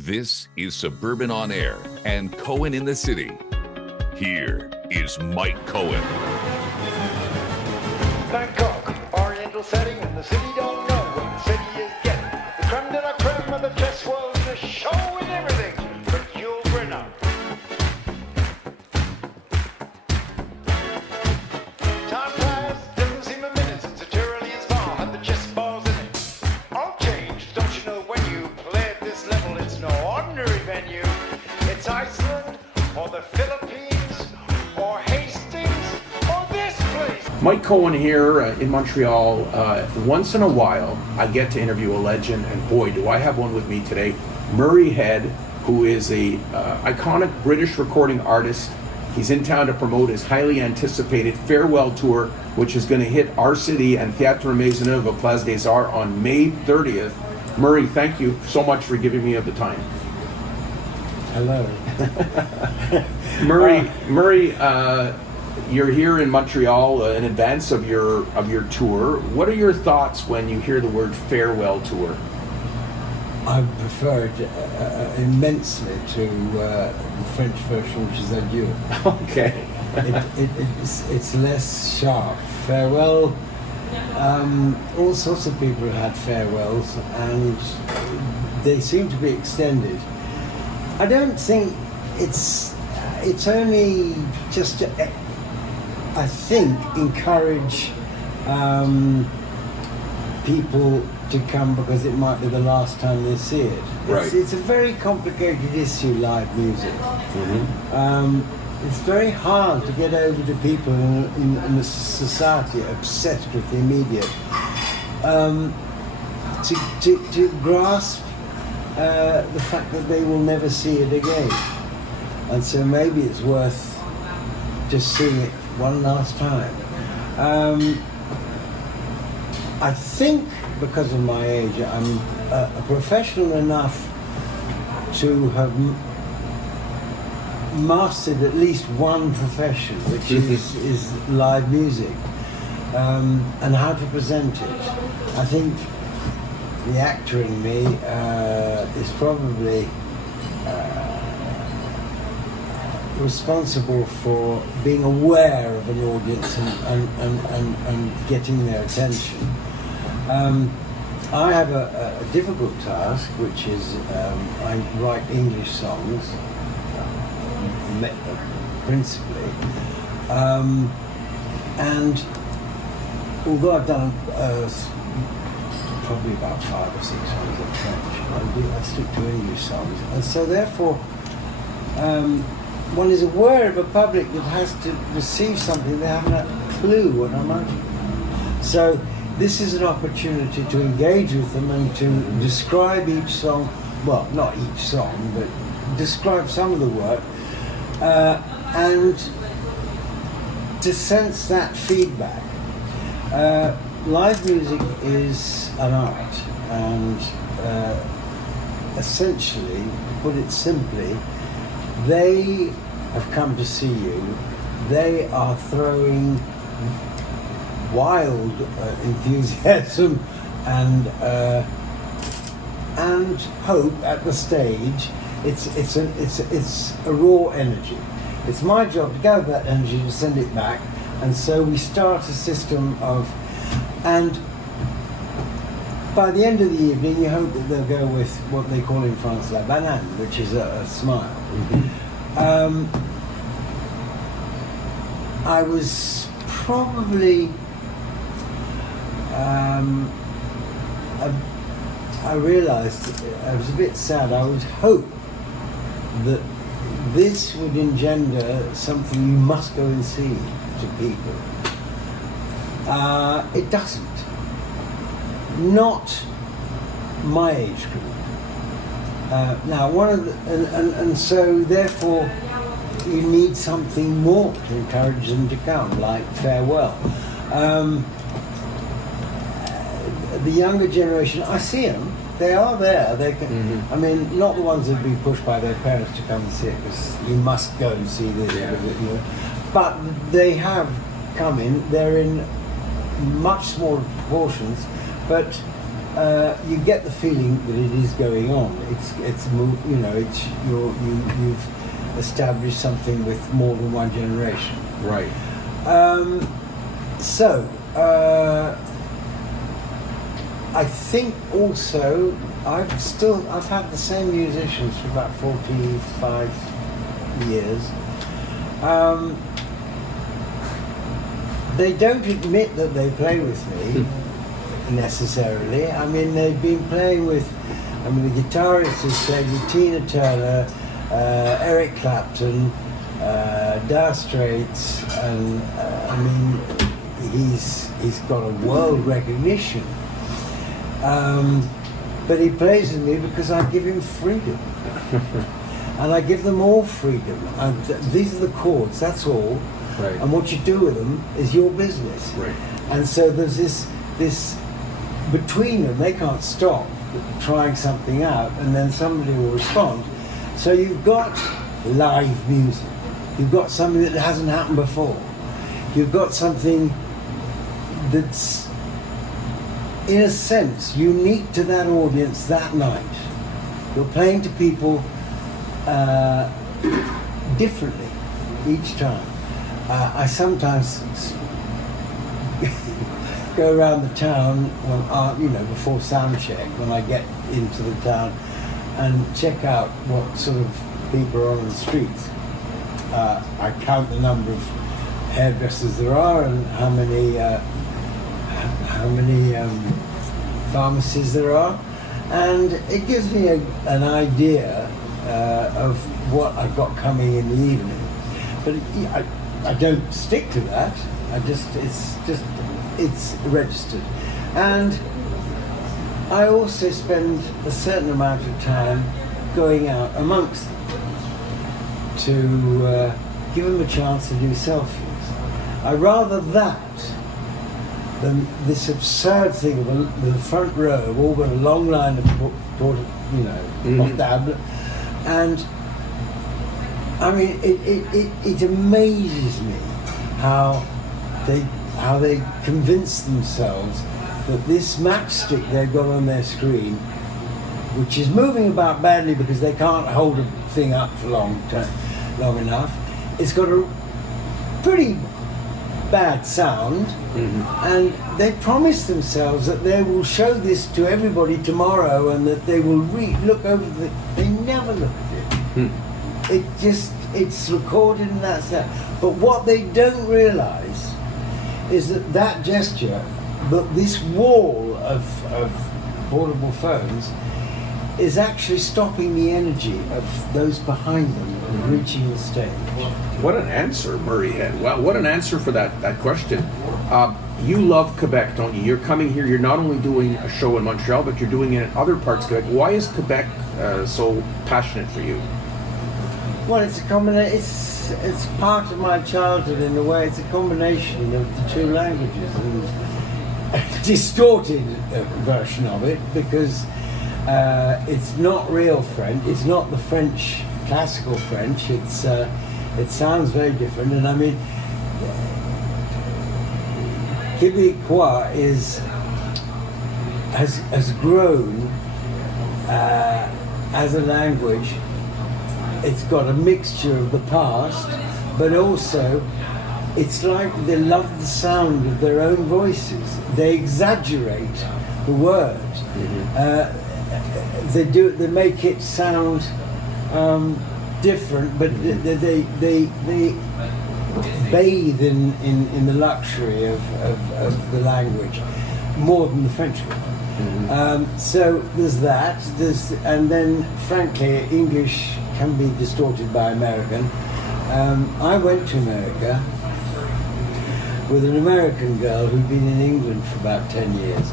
This is Suburban On Air and Cohen in the City. Here is Mike Cohen. Bangkok, oriental setting, and the city don't know what the city is getting. The creme de la creme of the chess world is a show in everything but Yul Brynner. Time flies, doesn't seem a minute since the Tyrolean Spa had the chess balls in it. All changed, don't you know, when you play at this level, it's no ordinary venue. It's Iceland, or the Philippines, or Hastings, or this place. Mike Cohen here in Montreal. Once in a while, I get to interview a legend, and boy, do I have one with me today. Murray Head, who is a iconic British recording artist. He's in town to promote his highly anticipated farewell tour, which is going to hit our city and Théâtre Maisonneuve of Place des Arts on May 30th. Murray, thank you so much for giving me the time. Hello. Murray, you're here in Montreal in advance of your tour. What are your thoughts when you hear the word farewell tour? I prefer it immensely to the French version, which is adieu. Okay. It's less sharp. Farewell. All sorts of people have had farewells, and they seem to be extended. I don't think it's only just to, I think, encourage people to come because it might be the last time they see it. Right. It's a very complicated issue, live music. Mm-hmm. It's very hard to get over to people in a society obsessed with the immediate to grasp the fact that they will never see it again. And so maybe it's worth just seeing it one last time. I think because of my age, I'm a professional enough to have mastered at least one profession, which is live music, and how to present it. I think the actor in me is probably responsible for being aware of an audience and getting their attention. I have a difficult task, which is I write English songs, principally, and although I've done probably about 5 or 6 songs in French, I stick to English songs, and so therefore one is aware of a public that has to receive something they haven't a clue what I'm at. So this is an opportunity to engage with them and to describe each song, well, not each song, but describe some of the work, and to sense that feedback. Live music is an art, and essentially, to put it simply, they have come to see you. They are throwing wild enthusiasm and hope at the stage. It's a raw energy. It's my job to gather that energy and send it back, and so we start a system of, and by the end of the evening you hope that they'll go with what they call in France la banane, which is a smile. Mm-hmm. I was probably I realized I was a bit sad. I would hope that this would engender something you must go and see to people. It doesn't. Not my age group. Now, one of the, and so therefore you need something more to encourage them to come, like farewell. The younger generation, I see them. They are there. They can. Mm-hmm. I mean, not the ones that have been pushed by their parents to come and see it because you must go and see this. Yeah. You know. But they have come in. They're in much smaller proportions, but you get the feeling that it is going on. You've established something with more than one generation. Right. I think also I've had the same musicians for about 45 years. They don't admit that they play with me necessarily. I mean, they've been playing with. I mean, the guitarist has played with Tina Turner, Eric Clapton, Dire Straits, and I mean, he's got a world recognition. But he plays with me because I give him freedom, and I give them all freedom. And these are the chords. That's all. Right. And what you do with them is your business. Right. And so there's this between them. They can't stop trying something out, and then somebody will respond. So you've got live music. You've got something that hasn't happened before. You've got something that's, in a sense, unique to that audience that night. You're playing to people differently each time. I sometimes go around the town when, before sound check, when I get into the town, and check out what sort of people are on the streets. I count the number of hairdressers there are and how many pharmacies there are, and it gives me an idea of what I've got coming in the evening. But I don't stick to that. It's registered, and I also spend a certain amount of time going out amongst them to give them a chance to do selfies. I rather that than this absurd thing of the front row have all got a long line of portable, and I mean it amazes me how they convince themselves that this matchstick they've got on their screen, which is moving about badly because they can't hold a thing up for long enough, it's got a pretty bad sound, and they promise themselves that they will show this to everybody tomorrow and that they will look over they never look at it. It's recorded and that's that. But what they don't realise is that gesture, but this wall of portable phones is actually stopping the energy of those behind them reaching the stage. What an answer Murray had. Well, what an answer for that question. You love Quebec, don't you? You're coming here, you're not only doing a show in Montreal, but you're doing it in other parts of Quebec. Why is Quebec so passionate for you? Well, it's a combination. It's part of my childhood in a way. It's a combination of the two languages and a distorted version of it, because it's not real French. It's not the French, classical French. It sounds very different. And I mean, Québécois has grown as a language. It's got a mixture of the past, but also it's like they love the sound of their own voices. They exaggerate the words. They make it sound different, but they bathe in the luxury of the language more than the French one. So there's that. And then, frankly, English can be distorted by American. I went to America with an American girl who'd been in England for about 10 years.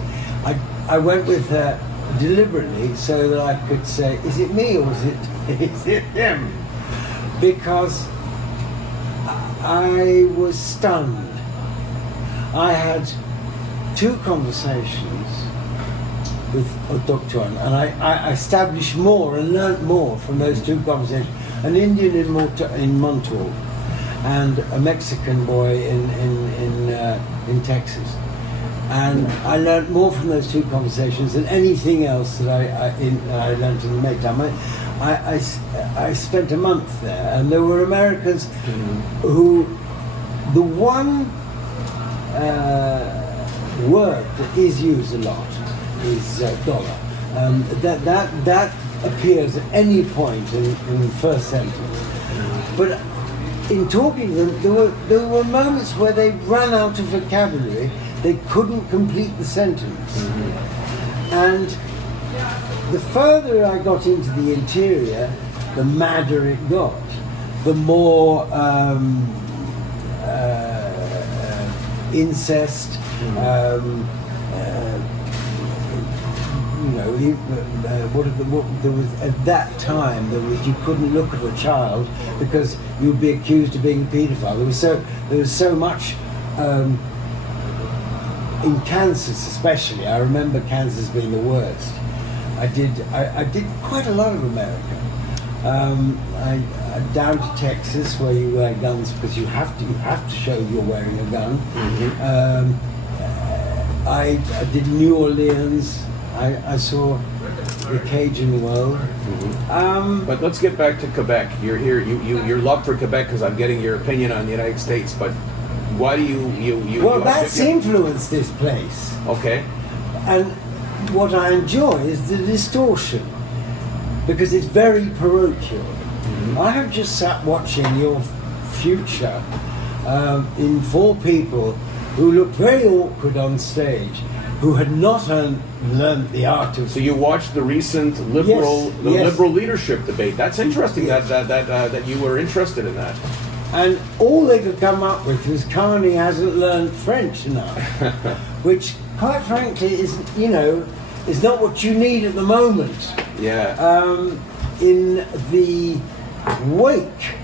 I went with her deliberately so that I could say, is it me or is it him? Because I was stunned. I had 2 conversations with Dr. and I established more and learnt more from those 2 conversations. An Indian in Montreal and a Mexican boy in Texas. And I learned more from those two conversations than anything else that I learned in the Maytime. I spent a month there, and there were Americans who, the one word that is used a lot is dollar. That appears at any point in the first sentence. But in talking to them, there were moments where they ran out of vocabulary. They couldn't complete the sentence. And the further I got into the interior, the madder it got. The more incest, what there was at that time, you couldn't look at a child because you'd be accused of being a paedophile. There was so much in Kansas, especially. I remember Kansas being the worst. I did quite a lot of America. Down to Texas, where you wear guns because you have to show you're wearing a gun. I did New Orleans. I saw the Cajun world. But let's get back to Quebec. You're here. Your love for Quebec, because I'm getting your opinion on the United States. But why do you? Well, that's influenced this place. Okay. And what I enjoy is the distortion, because it's very parochial. I have just sat watching your future in 4 people who looked very awkward on stage, who had not learned the art of. So you watched the recent liberal leadership debate. That's interesting. Yes. That you were interested in that. And all they could come up with was Carney hasn't learned French enough, which, quite frankly, is not what you need at the moment. Yeah. In the wake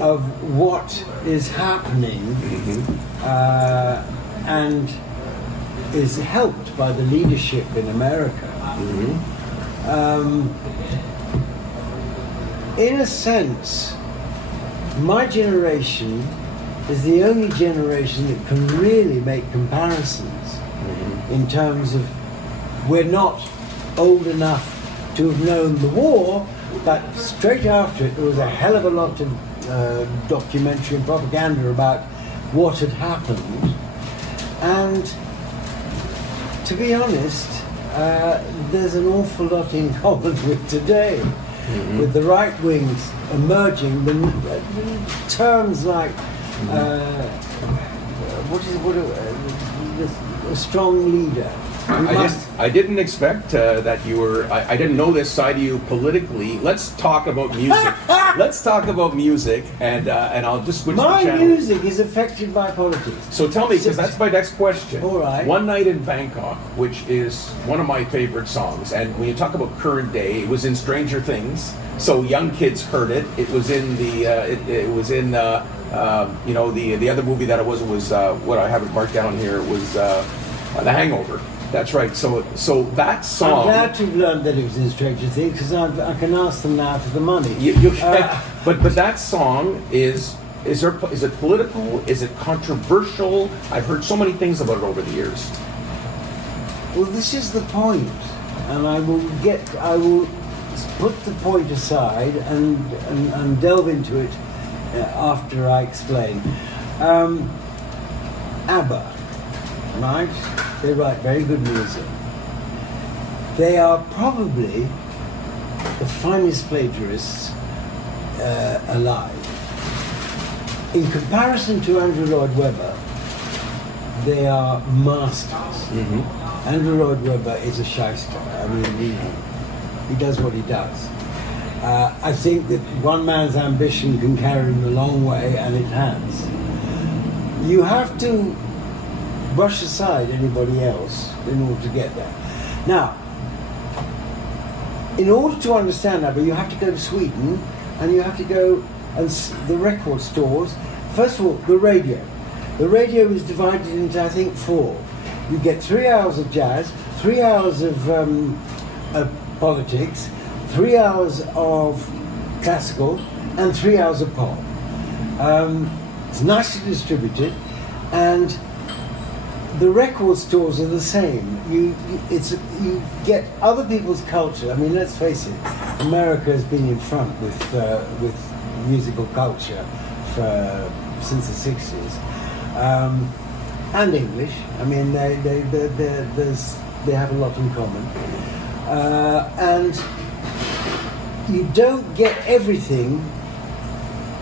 of what is happening, and is helped by the leadership in America. In a sense, my generation is the only generation that can really make comparisons in terms of, we're not old enough to have known the war, but straight after it there was a hell of a lot of documentary and propaganda about what had happened. And to be honest, there's an awful lot in common with today, with the right wings emerging. The terms like a strong leader. I didn't expect that you were. I didn't know this side of you politically. Let's talk about music. Let's talk about music, and I'll just switch the channel. My music is affected by politics. So tell me, because that's my next question. All right. One Night in Bangkok, which is one of my favorite songs, and when you talk about current day, it was in Stranger Things, so young kids heard it. It was in the. The other movie that it was what I have it marked down here. It was The Hangover. That's right. So that song. I'm glad you've learned that it was in Stranger Things, because I can ask them now for the money. But that song is it political? Is it controversial? I've heard so many things about it over the years. Well, this is the point, and I will put the point aside and delve into it after I explain. ABBA, right? They write very good music. They are probably the finest plagiarists alive. In comparison to Andrew Lloyd Webber, they are masters. Andrew Lloyd Webber is a shyster. I mean, he does what he does. I think that one man's ambition can carry him a long way, and it has. You have to brush aside anybody else in order to get there. Now, in order to understand that, you have to go to Sweden, and you have to go and the record stores. First of all, the radio. The radio is divided into, I think, 4. You get 3 hours of jazz, 3 hours of politics, 3 hours of classical, and 3 hours of pop. It's nicely distributed, and the record stores are the same. You get other people's culture. I mean, let's face it, America has been in front with musical culture since the 60s, and English. I mean, they have a lot in common, and you don't get everything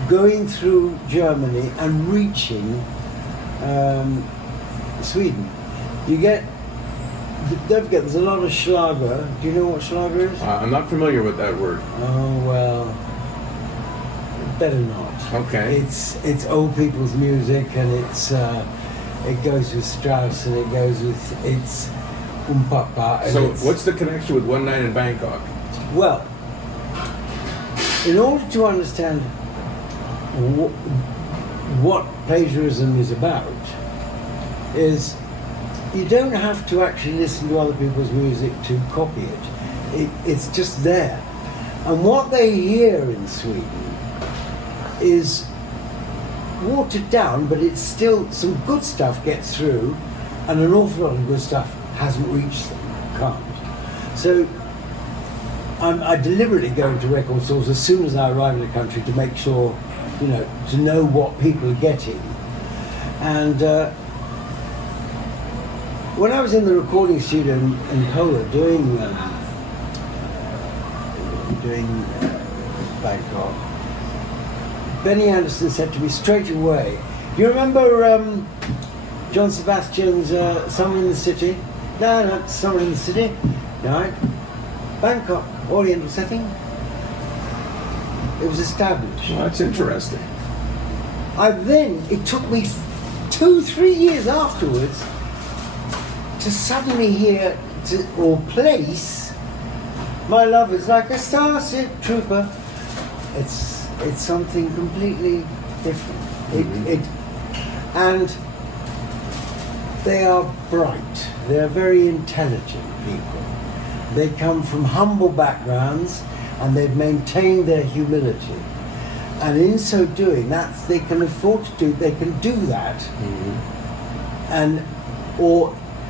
going through Germany and reaching Sweden. You get, don't forget, there's a lot of Schlager. Do you know what Schlager is? I'm not familiar with that word. Oh, well, better not. Okay. It's old people's music, and it goes with Strauss, and it goes with, it's Papa. So what's the connection with One Night in Bangkok? Well, in order to understand what plagiarism is about, is you don't have to actually listen to other people's music to copy it. It's just there. And what they hear in Sweden is watered down, but it's still, some good stuff gets through, and an awful lot of good stuff hasn't reached them, can't. So I deliberately go into record stores as soon as I arrive in the country to make sure, to know what people are getting. And when I was in the recording studio in Cohen doing Bangkok, Benny Anderson said to me straight away, "Do you remember John Sebastian's Somewhere in the City?" No, Somewhere in the City. Right? Bangkok, Oriental setting. It was established. Well, that's interesting. It took me 2-3 years afterwards to suddenly hear or place My Love Is Like a Starship Trooper. It's something completely different. And they are bright. They are very intelligent people. They come from humble backgrounds, and they've maintained their humility. And in so doing, they can afford to do. They can do that, and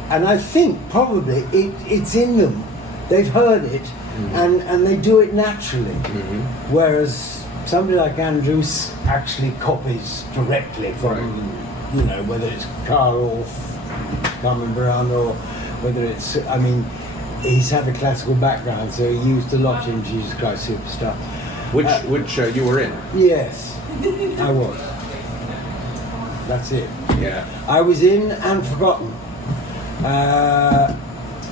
I think probably it's in them. They've heard it, and they do it naturally. Whereas somebody like Andrews actually copies directly from, whether it's Carl or Carmen Brown, or whether it's, he's had a classical background, so he used a lot in Jesus Christ Superstar. Which you were in? Yes, I was. That's it. Yeah. I was in and forgotten.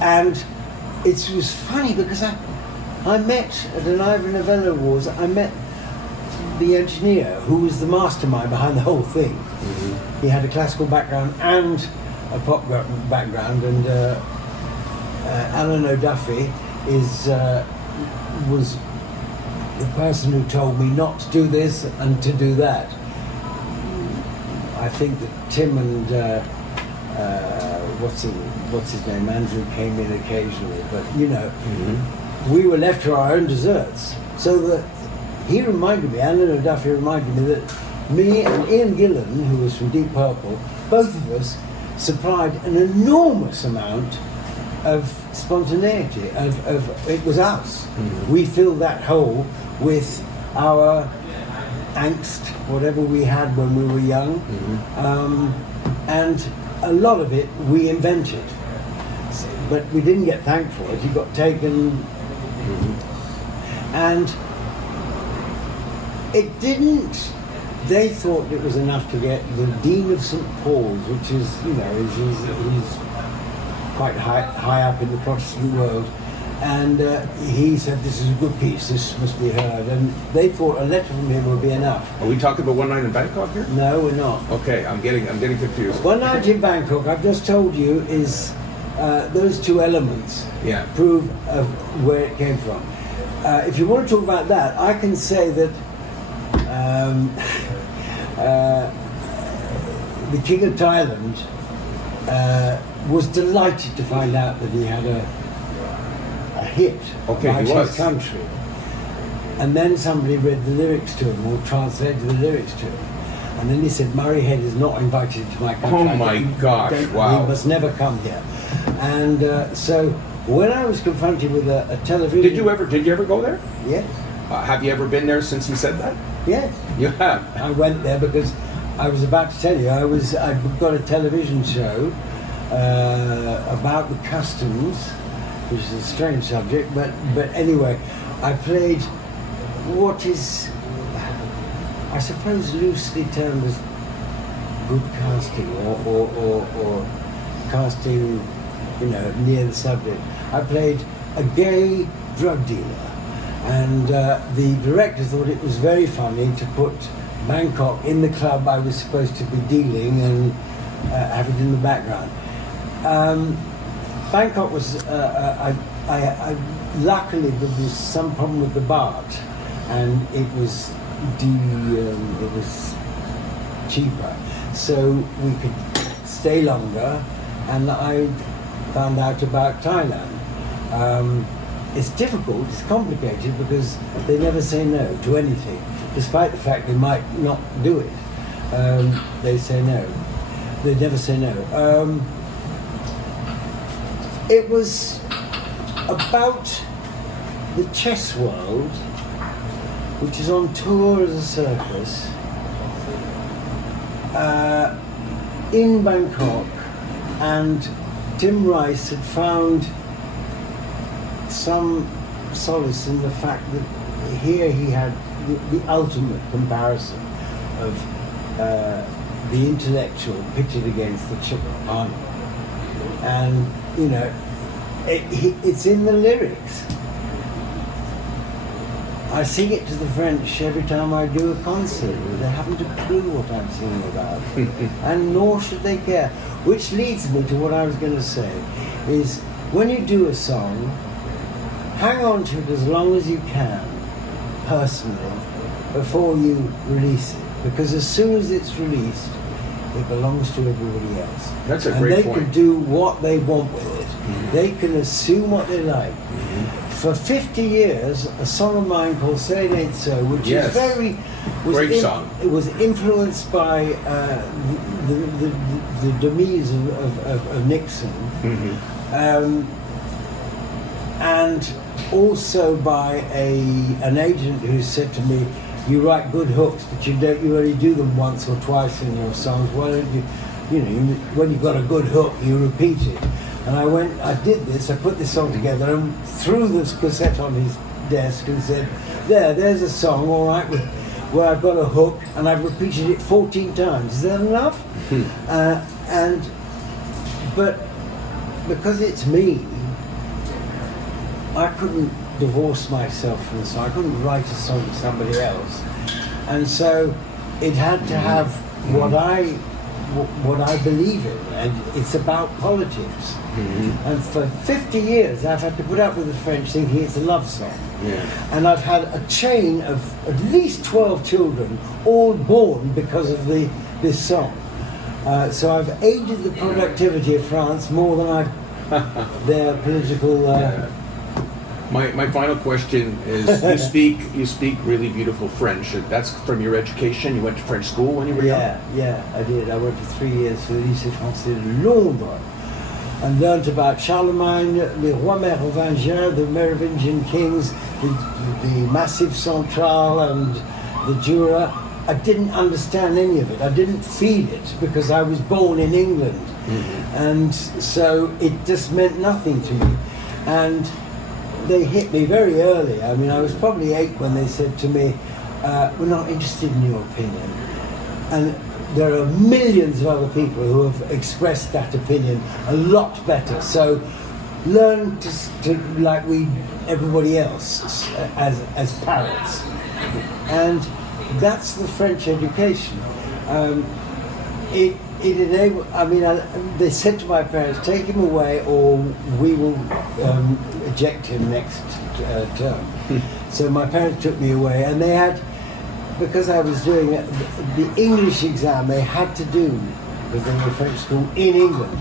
And it was funny because I met at an Ivor Novello Awards, I met the engineer who was the mastermind behind the whole thing. He had a classical background and a pop background, and Alan O'Duffy was the person who told me not to do this and to do that. I think that Tim and what's his name, Andrew, came in occasionally, but we were left to our own desserts. So that he reminded me, Alan O'Duffy reminded me that me and Ian Gillan, who was from Deep Purple, both of us supplied an enormous amount of spontaneity. It was us. We filled that hole with our angst, whatever we had when we were young, and a lot of it we invented, but we didn't get thanked for it. It got taken, and it didn't. They thought it was enough to get the Dean of St. Paul's, which is, he's quite high up in the Protestant world, and he said, "This is a good piece, this must be heard," and they thought a letter from him would be enough. Are we talking about One Night in Bangkok here? No, we're not. Okay, I'm getting confused. One Night in Bangkok, I've just told you, is those two elements prove of where it came from. If you want to talk about that, I can say that the King of Thailand was delighted to find out that he had a hit by his country. And then somebody read the lyrics to him or translated the lyrics to him. And then he said, Murray Head is not invited to my country. Oh my gosh, wow. He must never come here. And so when I was confronted with a television... Did you ever go there? Yes. Have you ever been there since he said that? Yes. You have? I went there because I was about to tell you, I'd got a television show about the customs, which is a strange subject, but anyway, I played what is, I suppose, loosely termed as good casting or casting, near the subject. I played a gay drug dealer, and the director thought it was very funny to put Bangkok in the club I was supposed to be dealing and have it in the background. Bangkok was, luckily there was some problem with the baht, and it was cheaper, so we could stay longer, and I found out about Thailand. It's difficult, it's complicated, because they never say no to anything, despite the fact they might not do it. They say no. They never say no. It was about the chess world, which is on tour as a circus, in Bangkok, and Tim Rice had found some solace in the fact that here he had the ultimate comparison of the intellectual pitted against the chip army. And, it's in the lyrics. I sing it to the French every time I do a concert. They haven't a clue what I'm singing about. And nor should they care. Which leads me to what I was going to say, is when you do a song, hang on to it as long as you can, personally, before you release it. Because as soon as it's released, it belongs to everybody else. That's a great point. And they can do what they want with it. Mm-hmm. They can assume what they like. Mm-hmm. For 50 years, a song of mine called Say It Ain't So, which is great song. It was influenced by the demise of Nixon, and also by an agent who said to me, "You write good hooks, but you only do them once or twice in your songs. Why don't you, when you've got a good hook, you repeat it?" And I did this, I put this song together and threw this cassette on his desk and said, there's a song, all right, where I've got a hook and I've repeated it 14 times. Is that enough? But because it's me, I couldn't divorce myself from the song. I couldn't write a song for somebody else. And so it had to have what I believe in, and it's about politics. Mm-hmm. And for 50 years I've had to put up with the French thinking it's a love song. Yeah. And I've had a chain of at least 12 children, all born because of this song. So I've aided the productivity of France more than their political... My final question is: you speak really beautiful French. That's from your education. You went to French school when you were young. Yeah, I did. I went for 3 years to the Lycée Français de Londres and learnt about Charlemagne, les rois mérovingiens, the Merovingian kings, the Massif Central, and the Jura. I didn't understand any of it. I didn't feel it because I was born in England, and so it just meant nothing to me. And they hit me very early. I mean, I was probably 8 when they said to me, "We're not interested in your opinion." And there are millions of other people who have expressed that opinion a lot better. So learn to like we everybody else as parrots, and that's the French education. It enabled. I mean, they said to my parents, "Take him away, or we will eject him next term." So my parents took me away, and they had, because I was doing the English exam, they had to do, because they were French school in England,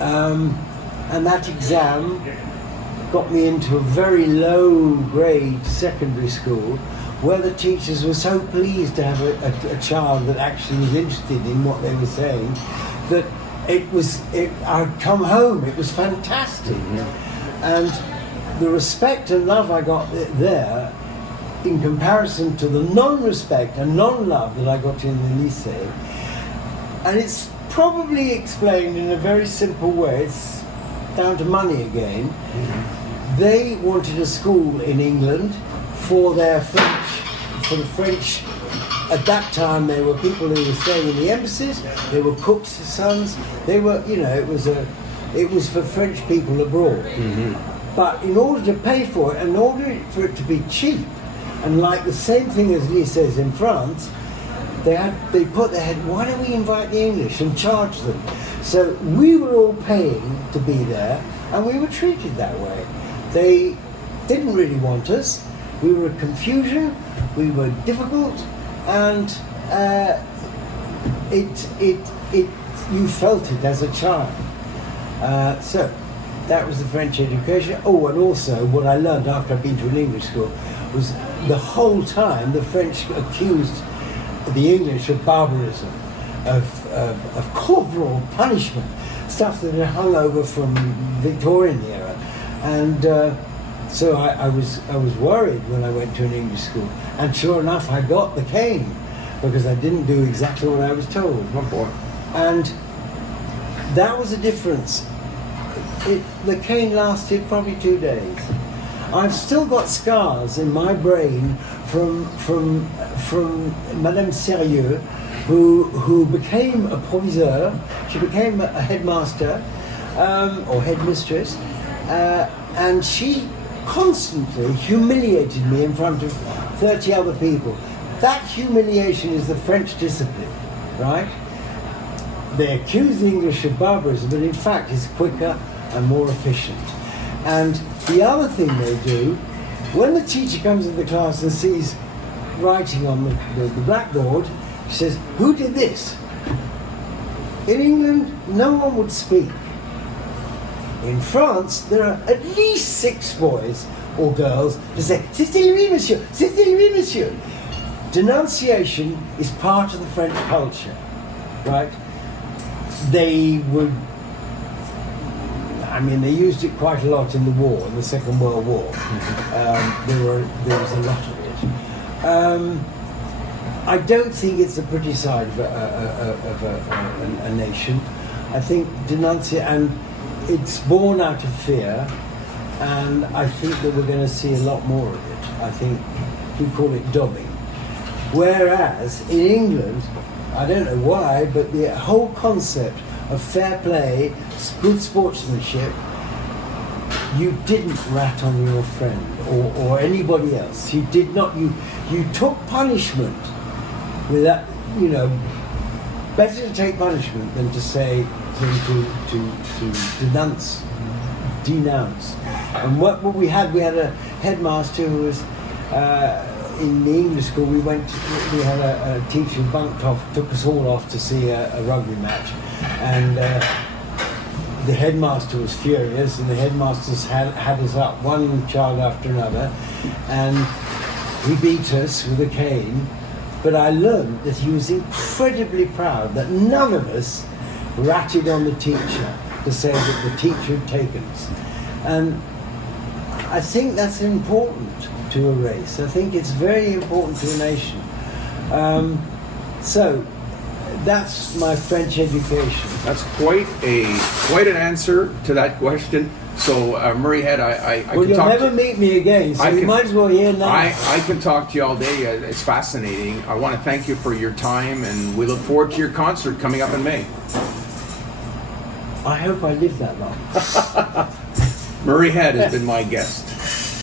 and that exam got me into a very low grade secondary school where the teachers were so pleased to have a child that actually was interested in what they were saying that I'd come home, it was fantastic. And the respect and love I got there in comparison to the non-respect and non-love that I got in the lycée, and it's probably explained in a very simple way, it's down to money again. They wanted a school in England for their French, for the French. At that time, there were people who were staying in the embassies. They were cooks' sons. They were, you know, it was for French people abroad. But in order to pay for it, in order for it to be cheap, and like the same thing as lycées in France, they put their head, why don't we invite the English and charge them? So we were all paying to be there, and we were treated that way. They didn't really want us. We were a confusion. We were difficult. And you felt it as a child. So that was the French education. Oh, and also what I learned after I'd been to an English school was the whole time the French accused the English of barbarism, of corporal punishment, stuff that had hung over from Victorian era. And so I was worried when I went to an English school, and sure enough, I got the cane because I didn't do exactly what I was told. Oh boy! And that was a difference. The cane lasted probably 2 days. I've still got scars in my brain from Madame Sérieux, who became a proviseur. She became a headmaster or headmistress, and she constantly humiliated me in front of 30 other people. That humiliation is the French discipline, right? They accuse the English of barbarism, but in fact it's quicker and more efficient. And the other thing they do, when the teacher comes into the class and sees writing on the blackboard, she says, "Who did this?" In England, no one would speak. In France, there are at least 6 boys or girls to say, "C'était lui, monsieur! C'était lui, monsieur!" Denunciation is part of the French culture, right? They would, I mean, they used it quite a lot in the war, in the Second World War. There was a lot of it. I don't think it's the pretty side of a nation. I think and it's born out of fear, and I think that we're going to see a lot more of it. I think we call it dobbing. Whereas in England, I don't know why, but the whole concept of fair play, good sportsmanship, you didn't rat on your friend or anybody else. You did not. You took punishment without, you know. Better to take punishment than to say to denounce. And what we had a headmaster who was in the English school. We had a teacher who bunked off, took us all off to see a rugby match, and the headmaster was furious, and the headmasters had us up, one child after another, and he beat us with a cane. But I learned that he was incredibly proud that none of us ratted on the teacher to say that the teacher had taken us. And I think that's important to a race. I think it's very important to a nation. So that's my French education. That's quite an answer to that question. So Murray Head, I well, can you'll talk never meet me again, so you might as well hear now. I can talk to you all day. It's fascinating. I want to thank you for your time, and we look forward to your concert coming up in May. I hope I live that long. Murray Head has been my guest.